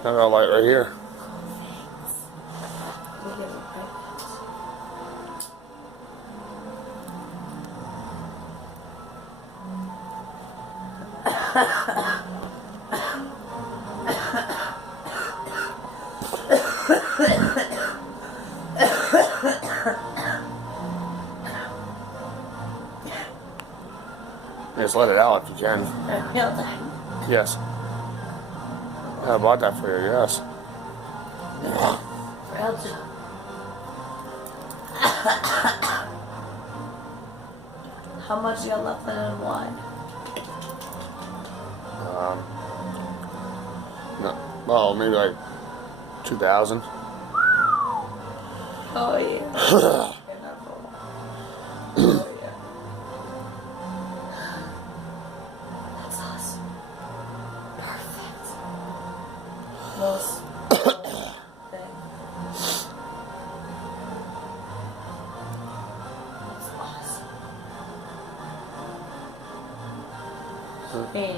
I got a light right here. We'll give it back. Just let it out if you can. I feel that. Yes. I bought that for you, yes. I'll do. How much you got left in it and why? No, well, maybe like 2,000. Oh yeah. Oh yeah. That's awesome. Perfect. Most thing. That's awesome. Hey.